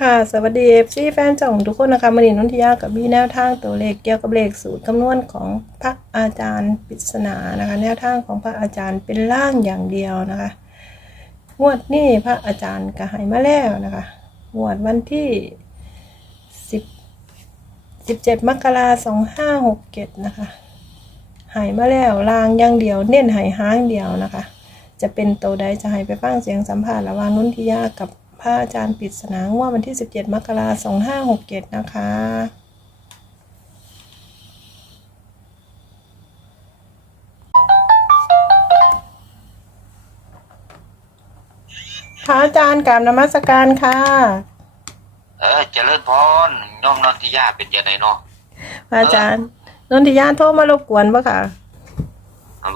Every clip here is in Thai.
ค่ะสวัสดีเอฟซีแฟนจ่องทุกคนนะคะมานีนนทิยากับมีแนวทางตัวเลขเกี่ยวกับเลขสูตรคำนวณของพระอาจารย์ปริศนานะคะ แนวทางของพระอาจารย์เป็นล่างอย่างเดียวนะคะงวดนี้พระอาจารย์ก็หายมาแล้วนะคะงวดวันที่สิบสิบเจ็ดมกราสองห้าหกเจ็ดนะคะหายมาแล้วล่างอย่างเดียว เน้นหายห้างเดียวนะคะ จะเป็นตัวใดจะให้ไปฟังเสียงสัมภาษณ์ระหว่างนุ่นทิยากับ พระอาจารย์ปริศนางวดวันที่ 17 มกราคม2567 นะคะ พระอาจารย์กราบนมัสการค่ะ เออเจริญพรโยมนนทิยาเป็นยังไงเนาะพระอาจารย์นนทิยาโทรมารบกวนปะค่ะ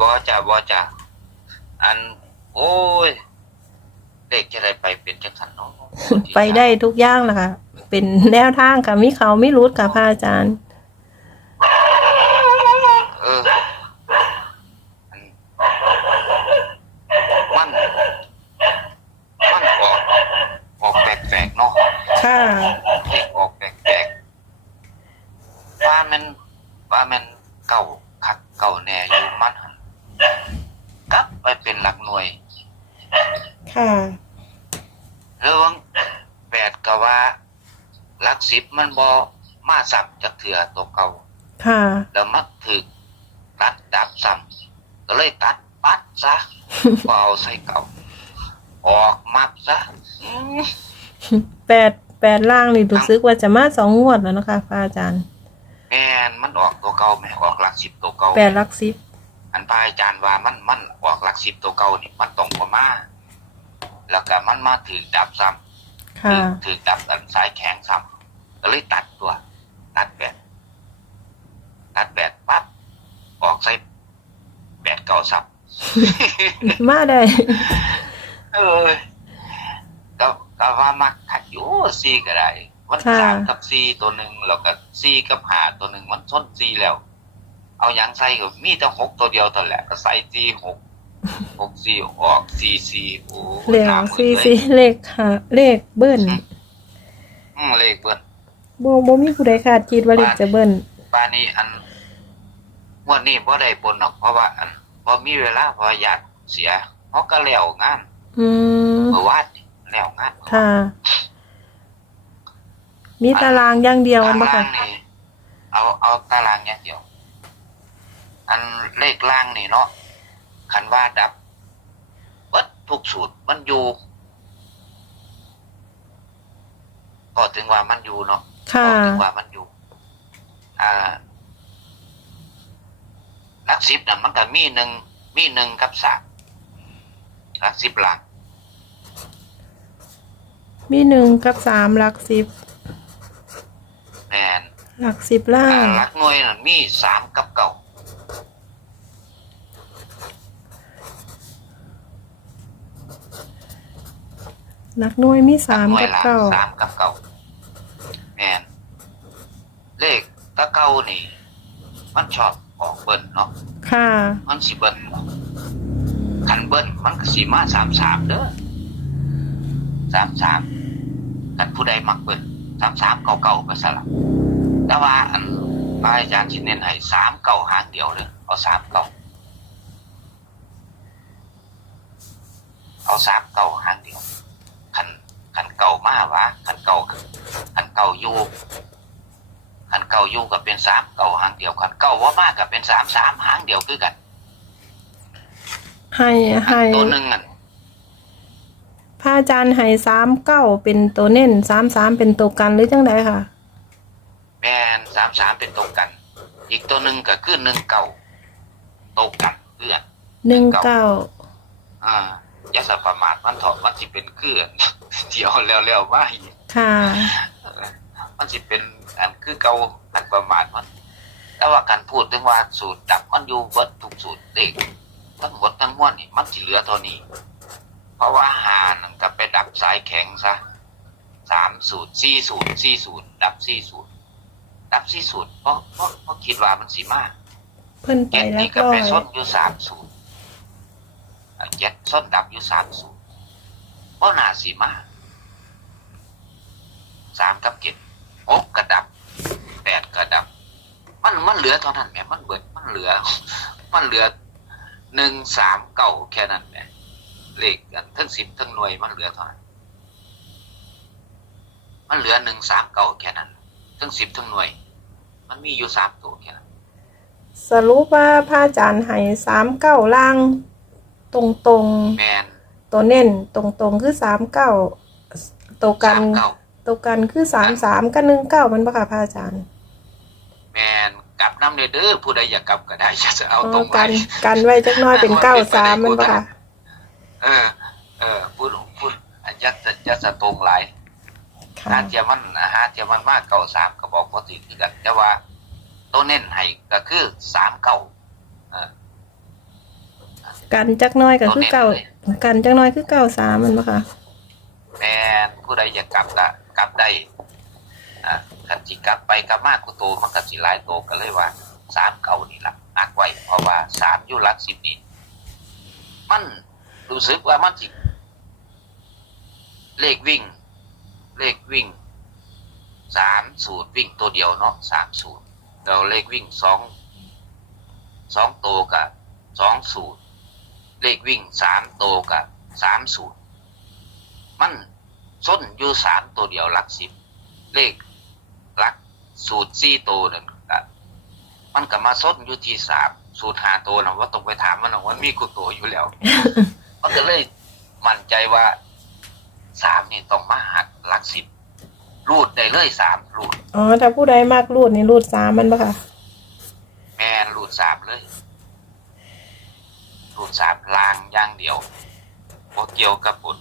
บ่จะบ่จะอัน โอ้ย เด็กจะได้ไปเป็นจังสันเนาะไปได้ทุกอย่างแหละค่ะ เป็นแนวทางค่ะมิเขาไม่รู้ค่ะพระอาจารย์ เอออันมันมันออกออกแปลกๆเนาะค่ะเด็กออกแปลกๆว่ามันว่ามันเก่าคักเก่าแน่อยู่มันหั่นกลับไปเป็นหลักหน่วย ค่ะ เรื่องแปดก็ว่าหลัก สิบมันบอมาสับจากเถื่อตัวเก่าค่ะ แล้วมักถึกตัดดับซ้ำก็เลยตัดปัดซะก็เอาใส่เก่า ออกมักซะอืมแปดแปดล่างนี่รู้สึกว่าจะมาสองงวดแล้วนะคะพระอาจารย์แม่นมันออกตัวเก่าไหมออกหลักสิบตัวเก่าแปดลักซิบอันพระอาจารย์ว่ามันมันออกหลักสิบตัวเก่านี่มันตรงประมาแล้วก็มันมาถือดับซ้ำค่ะถือดับอันซ้ายแข็งซ้ำ ก็เลยตัดตัว ตัดแบตตัดแบตปั๊บออกใส่แบตเก่าสับมาได้เออก็ก็ว่ามักขัดอยู่ซีก็ได้มันค่ะสามกับซีตัวหนึ่งแล้วก็ซีกับหาตัวหนึ่งมันส้นซีแล้ว เอาหยังใส่ก็มีแต่หกตัวเดียวตัวแหละ ก็ใส่ซีหกหกซีออกซีซีโอ้เหลียวหน้ามืซีดเลยซีเลขหาเลขเบิ้ลอืมเลขเบิ้ลโบโบมีผู้ใดคาดคิดว่าเลขจะเบิ้ลบ้านนี้อันงวันนี้บ่ได้บนหรอกเพราะว่า อันบ่มีเวลาเพราะญาติเสียเขาก็แล้วงานอืมเมื่อวานนี่แล้วงานค่ะ มีตารางอย่างเดียวตาบ่ราค่ะงนี่เอาเอาตารางอย่างเดียว อันเลขล่างนี่เนาะคันว่าดับเบิดทุกสูตรมันอยู่ ก็ถึงว่ามันอยู่เนาะค่ะก็ถึงว่ามันอยู่ อ่าหลักสิบน่ะมันก็มีหนึ่งมีหนึ่งกับสามหลักสิบหลัก มีหนึ่งกับสามหลักสิบ แมนหลักสิบล่าอ่าง หลักหน่วยน่ะมีสามกับเก่าหลักหน่วยมีหลัสามหน่วยกับหลักเก้าสามกับเก่าแมนเล ขตะเก้านี่ มันชอบออกเบิ้ลเนาะค่ะ มันสิเบิ้ลคันเบิ้ลมันก็สีมาสามสามเด้อสามสามคันผู้ใดมักเบิ้ลสามสามเก่าเก่าๆก็สลับแต่ว่าอันพระอาจารย์ชินเน้นให้สามเก่าหางเดียวเลยเอาสามเก่าเอาสามเก่าหางเดียวคันคันเก่ามาวะคันเก่าคันเก่าอยู่ คันเก่าอยู่ก็เป็นสามเก่าหางเดียวคันเก่าว่ามากก็เป็นสามสามหางเดียวคือกัน ให้ให้ตัวหนึ่งอะพระอาจารย์ให้สามเก้าเป็นตัวเน้นสามสามเป็นตัวกันหรือจังไดค่ะแมนสามสามเป็นตรงกัน อีกตัวหนึ่งก็คือหนึ่งเก่าตรงกันเพื่อนหนึ่งเก้าอ่าอย่าสะประมาทมันเถอะมันสิเป็นคือเดี๋ยวแล้วๆว่าอีกค่ะ มันสิเป็นอันคือเก่าอันประมาทมัน แต่ว่าการพูดถึงว่าสูตรดับมันอยู่เบิดทุกสูตรเด็กทั้งหมดทั้งมวลนี่มันสิเหลือเท่านี้ เพราะว่าหานั่นก็ไปดับสายแข็งซะสามสูตรสี่สูตรสี่สูตร ดับสี่สูตร ดับสี่สูตร เพราะเพราะเพราะคิดว่ามันสีมากเพิ่นไปเจ็ดแล้นี่วก็ก็ไปส้นอยู่สามสูตรอ่าเจ็ดส้นดับอยู่สามสูตรเพราะนาสีมากสามกับเจ็ด หกกระดับแปดกระดับ มันมันเหลือเท่านั้นแหมมันเบิดมันเหลือ มันเหลือหนึ่งสามเก้าแค่นั้นแหละเลขกันทั้งสิบทั้งหน่วยมันเหลือเท่านั้น มันเหลือหนึ่งสามเก้าแค่นั้นทั้งสิบทั้งหน่วย มันมีอยู่สามตัวแค่นั้น สรุปว่าพระอาจารย์ให้สามเก้าล่าง ตรงตรงแมนๆตัวเน้นตรงตรงๆคือสามเก้าตัวกัสานมเก้า ตัวกันคือสามสามกับหนึ่งเก้ามันปะค่ะพระอาจารย์แมนกลับน้ำเด้อเด้อผู้ใดอยากกลับก็ได้จะเอาอ๋อตรงไหนกันกันไว้จักหน้อยเป็นเก้าสามมันปะค่ะเออ เออพูดพูดอันยัดยัดสะตรงหลายค่ะหาเทียมันหาเทียมันมากเก่าสามก็บอกว่าสิคือกันแต่ว่าตัวเน้นให้ก็คือสามเก่าเออกันจักหน้อยก็คือเก้าตัวเน้นเลยกันจักหน้อยคือเก้าสามมันปะค่ะแมนผู้ใดอยากกลับก็กลับ ได้อ่าคันจิกลับไปกลับมากกูโตมันก็สิหลายโตก็เลยว่าสามเก่านี่หละอักไว้เพราะว่าสามยู่หลักสิบนี่มันรู้สึกว่ามันสิเลขวิ่ง เลขวิ่งสามสูตรวิ่งตัวเดียวเนาะสามสูตรเราเลขวิ่งสองสองโตกับสองสูตร เลขวิ่งสามโตกับสามสูตร มัน ส้นอยู่สามตัวเดียวหลักสิบเลขหลักสูตรสี่ตัวนั่นก็มันก็มาส้นอยู่ที่สามสูตรหาตัวนะว่าต้องไปถามมันนะว่ามีกูตัวอยู่แล้ว มันก็เลยมั่นใจว่าสามนี่ต้องมาหักหลักสิบรูดได้เลยสามรูดอ๋อถ้าผู้ใดมากรูดนี่รูดสามมันปะค่ะแมนรูดสามเลยรูดสามลางอย่างเดียวบ่เกี่ยวกับบุญ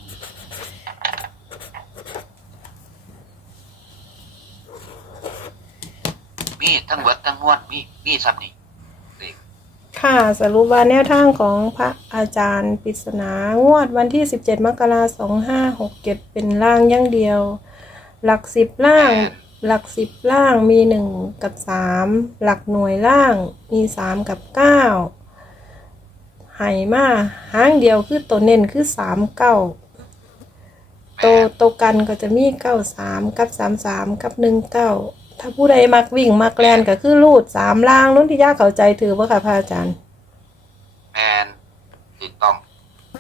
มีทั้งเบิดทั้งมวลมีมีซ้ำนี่เด็กค่ะสรุปว่าแนวทางของพระอาจารย์ปริศนางวดวันที่ 17 มกราคม2567 เป็นล่างอย่างเดียว หลักสิบล่าง หลักสิบล่างมี 1 กับ 3 หลักหน่วยล่างมี 3 กับ 9ไหมาห้างเดียวคือตัวเน้นคือ3 9แม่ตัวตัวกันก็จะมี 93 กับ 33 กับ 19 ถ้าผู้ใดมักวิ่งมักแลนก็คือรูด3ล่างนุ่นที่ยากเข้าใจถือว่าค่ะพระอาจารย์ แมนถูกต้อง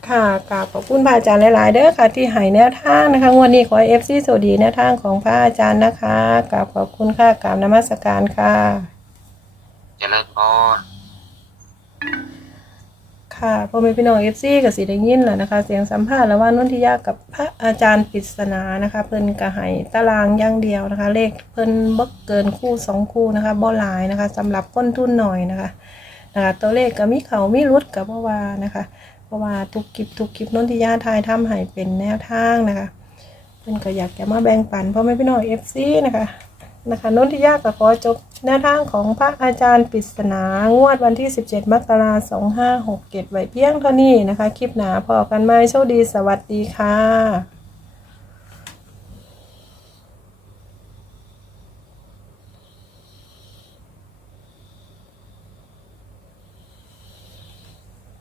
ค่ะกราบขอบคุณพระอาจารย์หลาย ๆ เด้อค่ะ ที่ให้แนวทางนะคะงวดนี้ขอเอฟซีสวัสดีแนวทางของพระอาจารย์นะคะกราบขอบคุณค่ะกราบนมัสการค่ะ เจริญพร ค่ะพ่อแม่พี่น้องเอฟซีกับสีได้ยินแหละนะคะ เสียงสัมภาษณ์ระหว่างนุ่นทิยากับพระอาจารย์ปริศนานะคะ เพิ่นกระให้ตารางอย่างเดียวนะคะ เลขเพิ่นบ่เกินคู่สองคู่นะคะบ่หลายนะคะสำหรับก้นทุนหน่อยนะคะนะคะ ตัวเลขก็มีเขามีรุดกับเพราะว่านะคะเพราะว่าทุกคลิปทุกคลิปนุ่นทิยาทายทำให้เป็นแนวทางนะคะเพิ่นก็อยากจะมาแบ่งปันพ่อแม่พี่น้องเอฟซีนะคะ นะคะนนทิยาก็ขอจบแนวทางของพระอาจารย์ปริศนางวดวันที่ 17 มกราคม2567 ไว้เพียงเท่านี้นะคะ คลิปหนาพอกันไหมโชคดีสวัสดีค่ะ